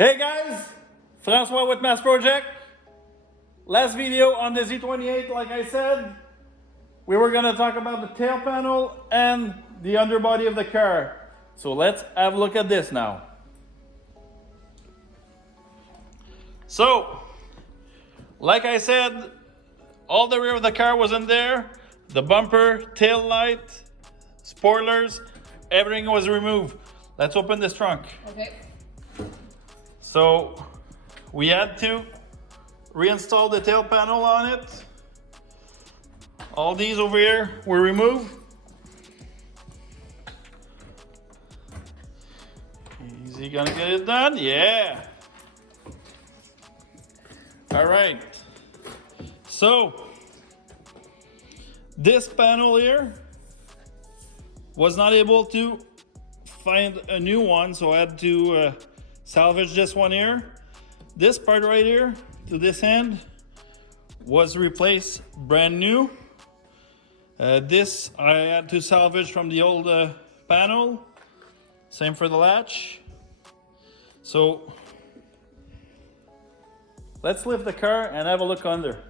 Hey guys, Francois with Mass Project. Last video on the Z28, like I said, we were gonna talk about the tail panel and the underbody of the car. So let's have a look at this now. So, like I said, all the rear of the car was in there. The bumper, tail light, spoilers, everything was removed. Let's open this trunk. Okay. So we had to reinstall the tail panel on it. All these over here were removed. Easy, gonna get it done? Yeah. All right. So this panel here was not able to find a new one, so I had to salvage this one here. This part right here to this end was replaced brand new. This I had to salvage from the old panel. Same for the latch. So let's lift the car and have a look under.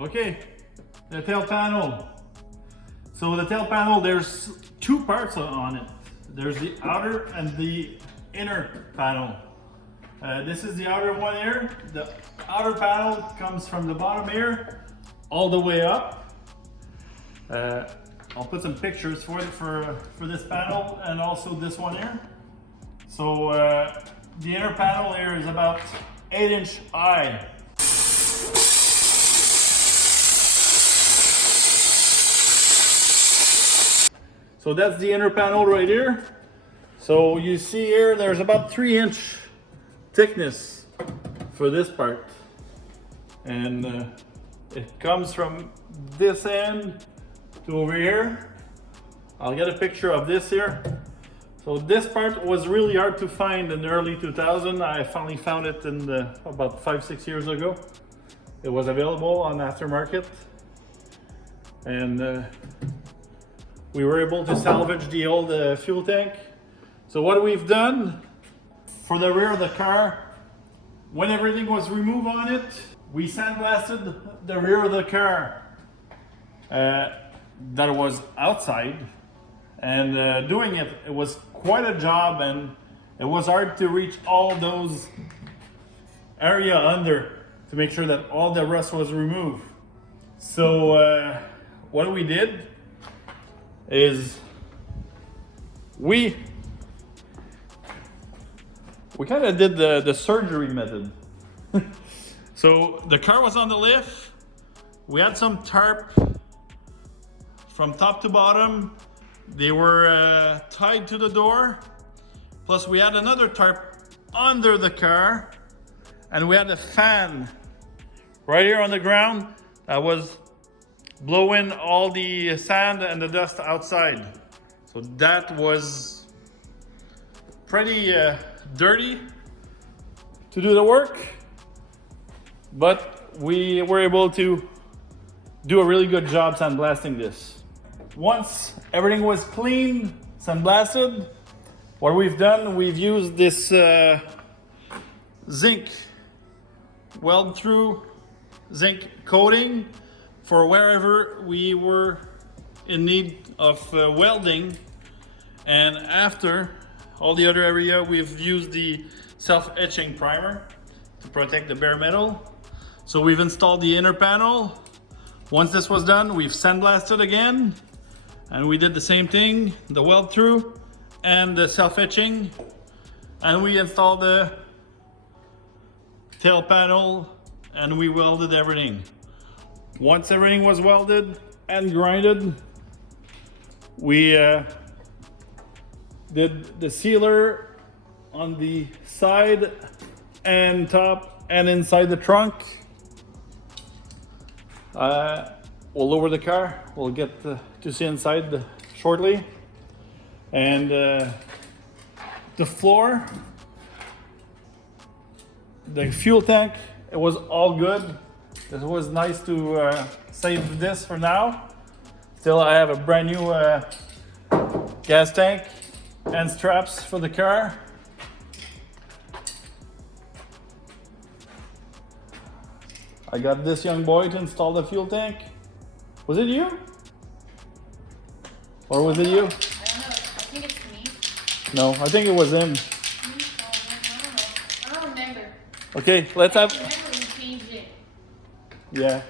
Okay, the tail panel. So the tail panel, there's two parts on it. There's the outer and the inner panel. This is the outer one here. The outer panel comes from the bottom here all the way up. I'll put some pictures for this panel and also this one here. So the inner panel here is about 8-inch high. So that's the inner panel right here. So you see here, there's about 3-inch thickness for this part. And it comes from this end to over here. I'll get a picture of this here. So this part was really hard to find in the early 2000s. I finally found it in about 5-6 years ago. It was available on aftermarket. And we were able to salvage the old fuel tank. So what we've done for the rear of the car, when everything was removed on it, we sandblasted the rear of the car that was outside. And doing it, it was quite a job, and it was hard to reach all those area under to make sure that all the rust was removed. So what we did is we kind of did the surgery method. So the car was on the lift. We had some tarp from top to bottom. They were tied to the door. Plus we had another tarp under the car, and we had a fan right here on the ground that was blowing all the sand and the dust outside. So that was pretty dirty to do the work, but we were able to do a really good job sandblasting this. Once everything was clean, sandblasted, what we've done, we've used this zinc weld through zinc coating for wherever we were in need of welding. And after all the other area, we've used the self-etching primer to protect the bare metal. So we've installed the inner panel. Once this was done, we've sandblasted again, and we did the same thing, the weld through and the self-etching, and we installed the tail panel and we welded everything. Once everything was welded and grinded, we did the sealer on the side and top and inside the trunk. We'll lower the car. We'll get to see inside shortly. And the floor, the fuel tank, it was all good. This was nice to save this for now. Still, I have a brand new gas tank and straps for the car. I got this young boy to install the fuel tank. Was it you? Or was it you? I don't know. I think it's me. No, I think it was him. I don't remember. Okay, let's have. I remember we changed it. Yeah.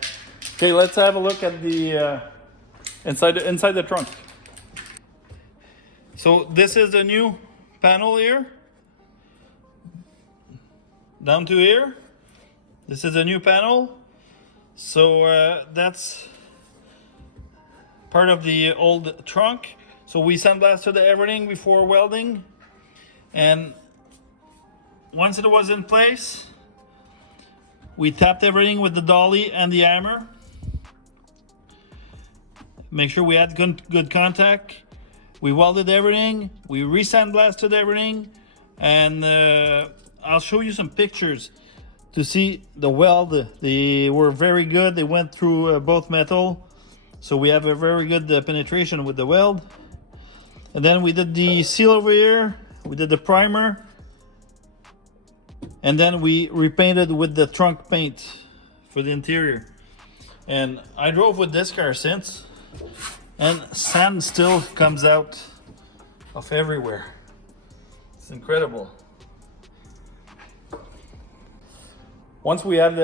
Okay, let's have a look at the inside the trunk. So this is the new panel here. Down to here. This is a new panel. So that's part of the old trunk. So we sandblasted everything before welding. And once it was in place, we tapped everything with the dolly and the hammer. Make sure we had good contact. We welded everything. We re-sandblasted everything. And I'll show you some pictures to see the weld. They were very good. They went through both metal. So we have a very good penetration with the weld. And then we did the seal over here. We did the primer. And then we repainted with the trunk paint for the interior. And I drove with this car since. And sand still comes out of everywhere. It's incredible. Once we have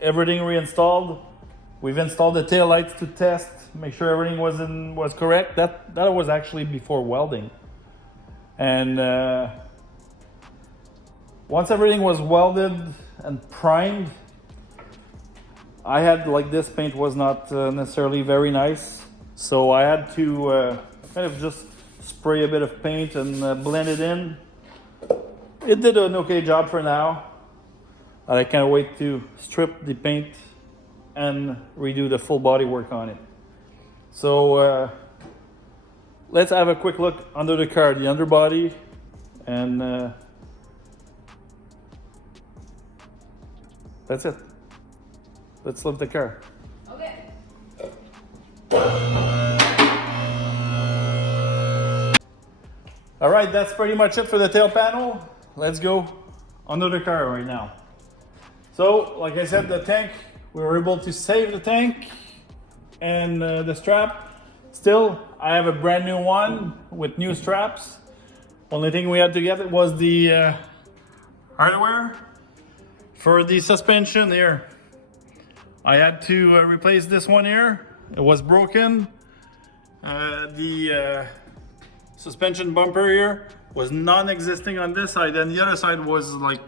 everything reinstalled, we've installed the tail lights to test, make sure everything was correct. That was actually before welding. And once everything was welded and primed, I had, like, this paint was not necessarily very nice. So I had to kind of just spray a bit of paint and blend it in. It did an okay job for now. I can't wait to strip the paint and redo the full body work on it. So let's have a quick look under the car, the underbody, and that's it. Let's lift the car. Okay. All right, that's pretty much it for the tail panel. Let's go under the car right now. So, like I said, the tank, we were able to save the tank and the strap. Still, I have a brand new one with new straps. Only thing we had to get was the hardware for the suspension here. I had to replace this one here. It was broken. The suspension bumper here was non-existing on this side, and the other side was like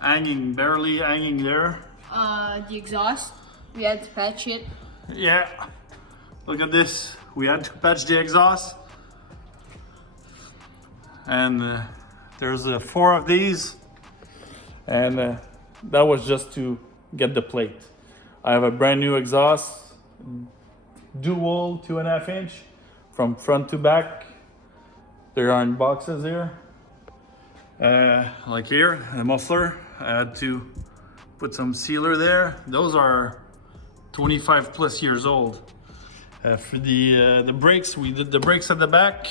hanging, barely hanging there. The exhaust, we had to patch it. Yeah, look at this. We had to patch the exhaust. And there's 4 of these. And that was just to get the plate. I have a brand new exhaust, dual 2.5 inch from front to back. There are in boxes here. Like here, the muffler. I had to put some sealer there. Those are 25 plus years old. For the brakes, we did the brakes at the back.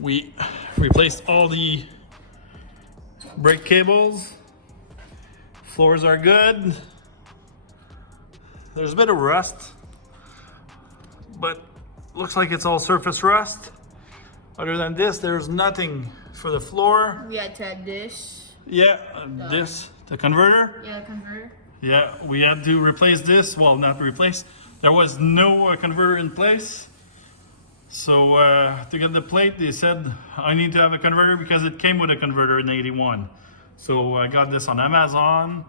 We replaced all the brake cables. Floors are good. There's a bit of rust, but looks like it's all surface rust. Other than this, there's nothing for the floor. We had to add this. Yeah, the converter. Yeah, the converter. Yeah, we had to replace this. Well, not replace. There was no converter in place. So to get the plate, they said I need to have a converter because it came with a converter in '81. So I got this on Amazon.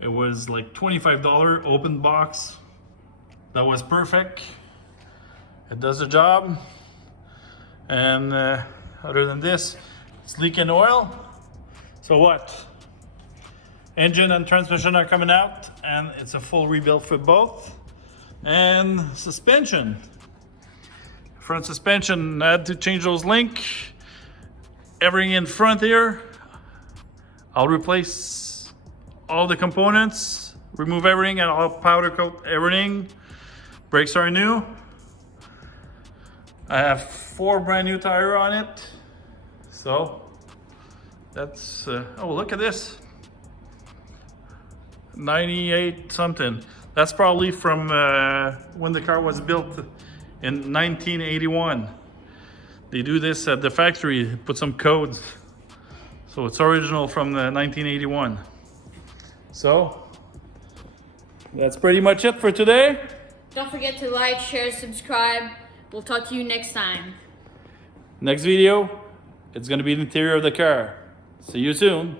It was like $25 open box. That was perfect. It does the job. And other than this, it's leaking oil. So what? Engine and transmission are coming out, and it's a full rebuild for both. And suspension. Front suspension, I had to change those links. Everything in front here, I'll replace all the components, remove everything, and I'll powder coat everything. Brakes are new. I have 4 brand new tires on it. So that's, oh, look at this. 98 something. That's probably from when the car was built in 1981. They do this at the factory, put some codes. So it's original from the 1981. So that's pretty much it for today. Don't forget to like, share, subscribe. We'll talk to you next time. Next video, it's gonna be the interior of the car. See you soon.